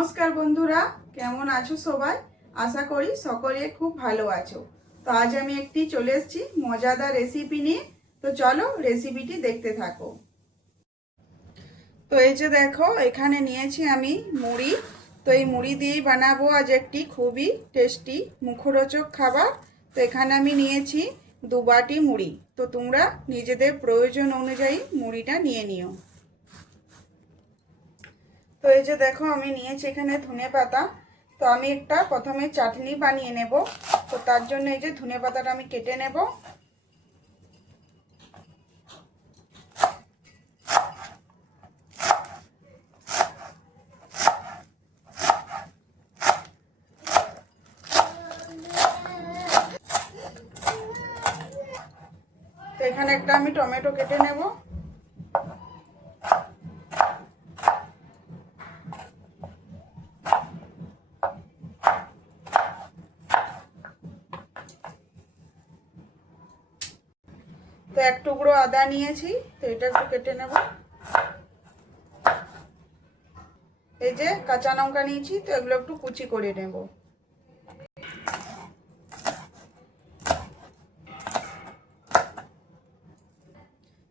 নমস্কার বন্ধুরা, কেমন আছো সবাই? আশা করি সকলে খুব ভালো আছো। তো আজ আমি একটি চলে এসেছি মজাদার রেসিপি নিয়ে। তো চলো রেসিপিটি দেখতে থাকো। তো এই যে দেখো, এখানে নিয়েছি আমি মুড়ি। তো এই মুড়ি দিয়েই বানাবো আজ একটি খুবই টেস্টি মুখরোচক খাবার। তো এখানে আমি নিয়েছি 2 বাটি মুড়ি। তো তোমরা নিজেদের প্রয়োজন অনুযায়ী মুড়িটা নিয়ে নিও। তো এই যে দেখো, আমি নিয়েছি এখানে ধনে পাতা। তো আমি একটা প্রথমে চাটনি বানিয়ে নেব। তো তার জন্য এই যে ধনে পাতাটা আমি কেটে নেব। তো এখানে একটা আমি টমেটো কেটে নেব। তো এক টুকরো আদা নিয়েছি, তো এটা একটু কেটে নেব। এই যে কাঁচা লঙ্কা নিয়েছি, তো এগুলো একটু কুচি করে নেব।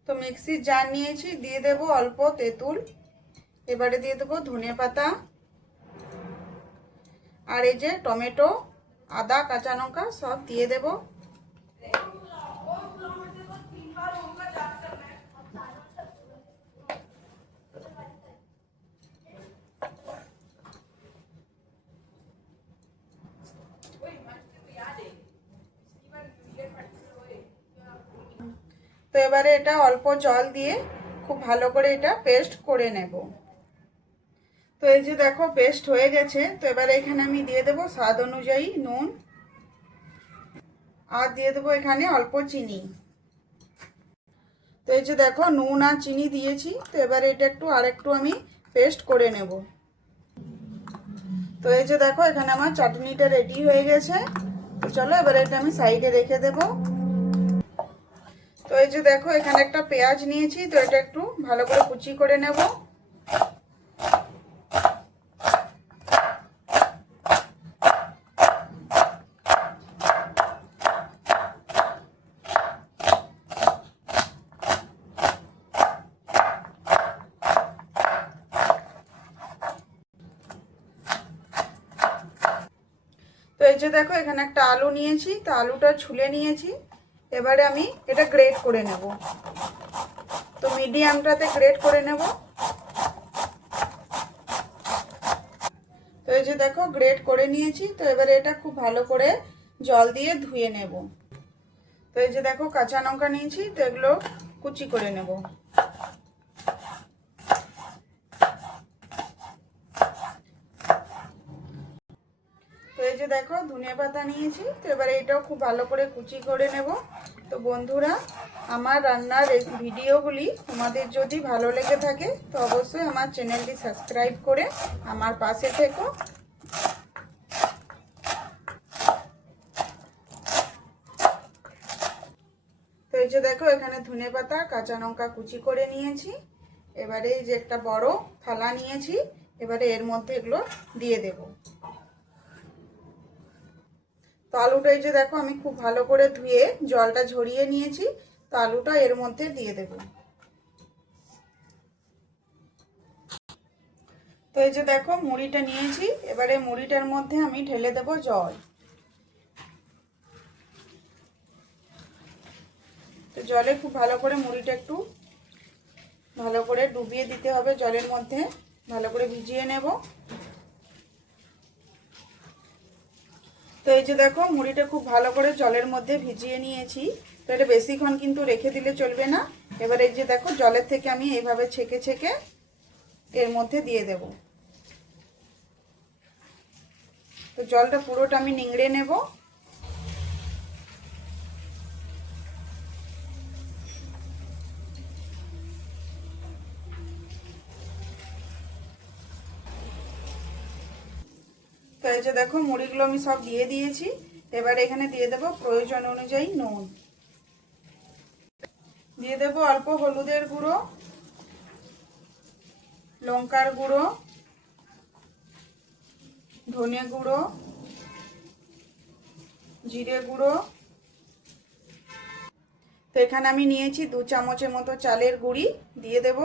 তো মিক্সির জার নিয়েছি, দিয়ে দেব অল্প তেঁতুল। এবারে দিয়ে দেবো ধনে পাতা আর এই যে টমেটো, আদা, কাঁচা লঙ্কা সব দিয়ে দেব। তো এবারে এটা অল্প জল দিয়ে খুব ভালো করে এটা পেস্ট করে নেব। তো এই যে দেখো, পেস্ট হয়ে গেছে। তো এবারে এখানে আমি দিয়ে দেব স্বাদ অনুযায়ী নুন, আর দিয়ে দেবো এখানে অল্প চিনি। তো এই যে দেখো, নুন আর চিনি দিয়েছি। তো এবারে এটা আরেকটু আমি পেস্ট করে নেব। তো এই যে দেখো, এখানে আমার চাটনিটা রেডি হয়ে গেছে। তো চলো এবারে এটা আমি সাইডে রেখে দেব। তো এই যে দেখো, এখানে একটা পেঁয়াজ নিয়েছি। তো এটা একটু ভালো করে কুচি করে নেব। তো এই যে দেখো, এখানে একটা আলু নিয়েছি। তো আলুটা ছুলে নিয়েছি। এবারে আমি এটা গ্রেট করে নেব। তো মিডিয়ামটাতে গ্রেট করে নেব। তো এই যে দেখো, গ্রেট করে নিয়েছি। তো এবারে এটা খুব ভালো করে জল দিয়ে ধুয়ে নেব। তো এই যে দেখো, কাঁচা লঙ্কা নিয়েছি। তো এগুলো কুচি করে নেব। তো এই যে দেখো, ধনে পাতা নিয়েছি। তো এবারে এটাও খুব ভালো করে কুচি করে নেব। তো বন্ধুরা, আমার রান্নার এই ভিডিওগুলি তোমাদের যদি ভালো লেগে থাকে তো অবশ্যই আমার চ্যানেলটি সাবস্ক্রাইব করে আমার পাশে থেকো। তো এই যে দেখো, এখানে ধনে পাতা, কাঁচা লঙ্কা কুচি করে নিয়েছি। এবারে এই যে একটা বড় থালা নিয়েছি। এবারে এর মধ্যে এগুলো দিয়ে দেব। তো আলুটা এই যে দেখো, আমি খুব ভালো করে ধুয়ে জলটা ঝরিয়ে নিয়েছি। তো আলুটা এর মধ্যে দিয়ে দেব। তো এই যে দেখো, মুড়িটা নিয়েছি। এবারে মুড়িটার মধ্যে আমি ঢেলে দেব জল। তো জলে খুব ভালো করে মুড়িটা একটু ভালো করে ডুবিয়ে দিতে হবে জলের মধ্যে, ভালো করে ভিজিয়ে নেব। তো এই যে দেখো, মুড়িটা খুব ভালো করে জলের মধ্যে ভিজিয়ে নিয়েছি। তো এটা বেশিক্ষণ কিন্তু রেখে দিলে চলবে না। এবার এই যে দেখো, জলের থেকে আমি এইভাবে ছেঁকে ছেঁকে এর মধ্যে দিয়ে দেব। তো জলটা পুরোটা আমি নিংড়ে নেব। তো এই যে দেখো, মুড়িগুলো আমি সব দিয়ে দিয়েছি। এবার এখানে দিয়ে দেব প্রয়োজন অনুযায়ী নুন, দিয়ে দেব অল্প হলুদের গুঁড়ো, লঙ্কার গুঁড়ো, ধনে গুঁড়ো, জিরে গুঁড়ো। তো এখানে আমি নিয়েছি 2 চামচের মতো চালের গুঁড়ি দিয়ে দেব,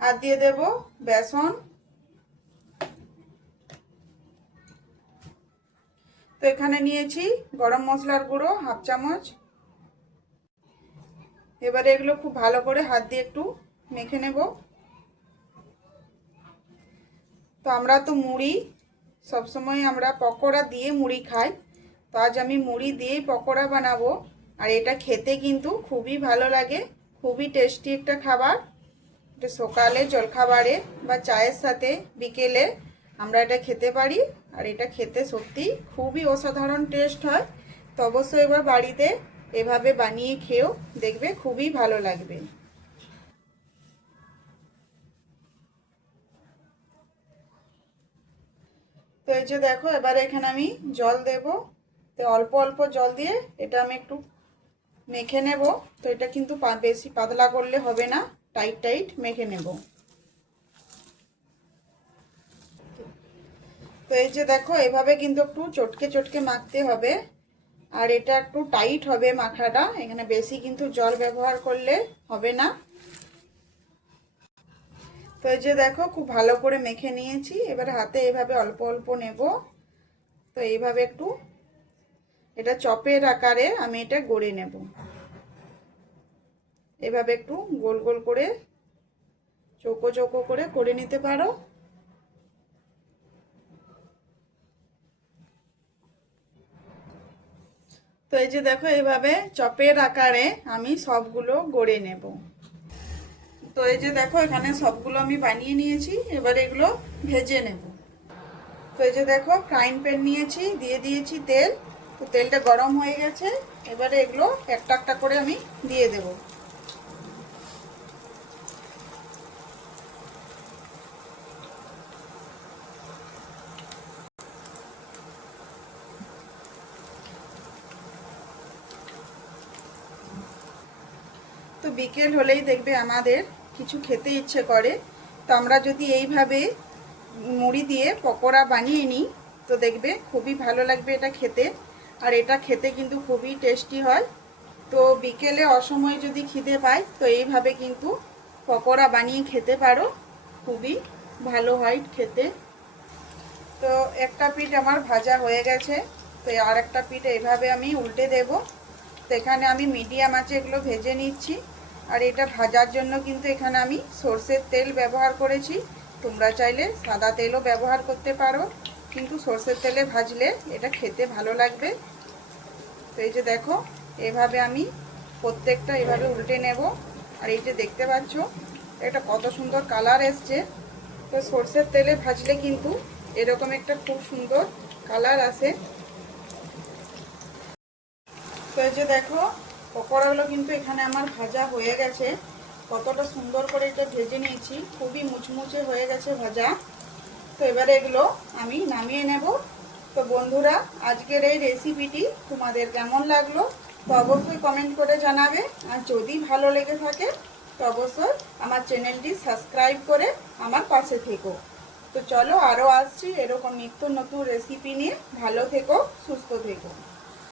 আর দিয়ে দেব বেসন। তো এখানে নিয়েছি গরম মশলার গুঁড়ো 1/2 চামচ। এবারে এগুলো খুব ভালো করে হাত দিয়ে একটু মেখে নেব। তো আমরা তো মুড়ি সবসময় আমরা পকোড়া দিয়ে মুড়ি খাই, তো আজ আমি মুড়ি দিয়েই পকোড়া বানাবো। আর এটা খেতে কিন্তু খুবই ভালো লাগে, খুবই টেস্টি একটা খাবার। এটা সকালে জলখাবারে বা চায়ের সাথে বিকেলে আমরা এটা খেতে পারি। আর এটা খেতে সত্যি খুবই অসাধারণ টেস্ট হয়। তো অবশ্যই এবার বাড়িতে এভাবে বানিয়ে খেয়েও দেখবে, খুবই ভালো লাগবে। তো এই যে দেখো, এবারে এখানে আমি জল দেব। তো অল্প অল্প জল দিয়ে এটা আমি একটু মেখে নেব। তো এটা কিন্তু বেশি পাতলা করলে হবে না, টাইট টাইট মেখে নেব। তো এই যে দেখো, এভাবে কিন্তু একটু চটকে চটকে মাখতে হবে। আর এটা একটু টাইট হবে মাখাটা, এখানে বেশি কিন্তু জল ব্যবহার করলে হবে না। তো এই যে দেখো, খুব ভালো করে মেখে নিয়েছি। এবার হাতে এভাবে অল্প অল্প নেব। তো এইভাবে একটু এটা চপের আকারে আমি এটা গড়ে নেব। এভাবে একটু গোল গোল করে চৌকো চৌকো করে নিতে পারো। তো এই যে দেখো, এইভাবে চপের আকারে আমি সবগুলো গড়ে নেব। তো এই যে দেখো, এখানে সবগুলো আমি বানিয়ে নিয়েছি। এবার এগুলো ভেজে নেব। তো এই যে দেখো, ফ্রাইং প্যান নিয়েছি, দিয়ে দিয়েছি তেল। তো তেলটা গরম হয়ে গেছে। এবারে এগুলো একটা একটা করে আমি দিয়ে দেব। তো বিকেল হলেই দেখবে আমাদের কিছু খেতে ইচ্ছে করে। তো আমরা যদি এইভাবে মুড়ি দিয়ে পকোড়া বানিয়ে নিই, তো দেখবে খুবই ভালো লাগবে এটা খেতে। আর এটা খেতে কিন্তু খুবই টেস্টি হয়। তো বিকেলে অসময়ে যদি খিদে পায়, তো এইভাবে কিন্তু পকোড়া বানিয়ে খেতে পারো, খুবই ভালো হয় খেতে। তো একটা পিঠ আমার ভাজা হয়ে গেছে। তো আর একটা পিঠ এইভাবে আমি উল্টে দেব। তো এখানে আমি মিডিয়াম আঁচে এগুলো ভেজে নিচ্ছি। আর এটা ভাজার জন্য কিন্তু এখানে আমি সরষের তেল ব্যবহার করেছি। তোমরা চাইলে সাদা তেলও ব্যবহার করতে পারো, কিন্তু সরষের তেলে ভাজলে এটা খেতে ভালো লাগবে। তো এই যে দেখো, এভাবে আমি প্রত্যেকটা এভাবে উল্টে নেব। আর এই যে দেখতে পাচ্ছ, এটা কত সুন্দর কালার এসছে। তো সরষের তেলে ভাজলে কিন্তু এরকম একটা খুব সুন্দর কালার আসে। তো এই যে দেখো, পকোড়াগুলো কিন্তু এখানে আমার ভাজা হয়ে গেছে। কতটা সুন্দর করে এটা ভেজে নিয়েছি, খুবই মুচমুচে হয়ে গেছে ভাজা। তো এবারে এগুলো আমি নামিয়ে নেব। তো বন্ধুরা, আজকের এই রেসিপিটি তোমাদের কেমন লাগলো তো অবশ্যই কমেন্ট করে জানাবে। আর যদি ভালো লেগে থাকে তো অবশ্যই আমার চ্যানেলটি সাবস্ক্রাইব করে আমার পাশে থেকো। তো চলো, আরও আসছি এরকম নিত্য নতুন রেসিপি নিয়ে। ভালো থেকো, সুস্থ থেকো।